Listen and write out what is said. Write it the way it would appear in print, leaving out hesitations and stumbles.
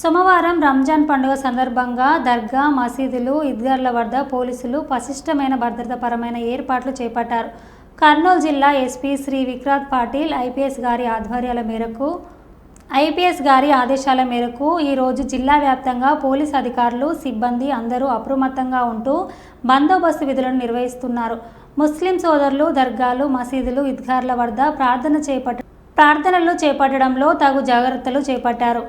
సోమవారం రంజాన్ పండుగ సందర్భంగా దర్గా, మసీదులు, ఈద్గాల వద్ద పోలీసులు పటిష్టమైన భద్రతాపరమైన ఏర్పాట్లు చేపట్టారు. కర్నూలు జిల్లా ఎస్పీ శ్రీ విక్రాంత్ పాటిల్ ఐపీఎస్ గారి ఆదేశాల మేరకు ఈ రోజు జిల్లా వ్యాప్తంగా పోలీసు అధికారులు, సిబ్బంది అందరూ అప్రమత్తంగా ఉంటూ బందోబస్తు విధులను నిర్వహిస్తున్నారు. ముస్లిం సోదరులు దర్గాలు, మసీదులు, ఈద్గాల వద్ద ప్రార్థనలు చేపట్టడంలో తగు జాగ్రత్తలు చేపట్టారు.